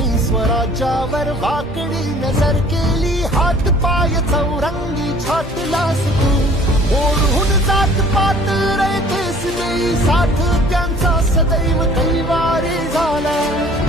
मी स्वराज्यावर वाकडी नजर केली, हात पाय चौरंगी छाटलास तू. ओढून जात पात रयतेस देई साथ, त्यांचा सदैव कैवारी झाला.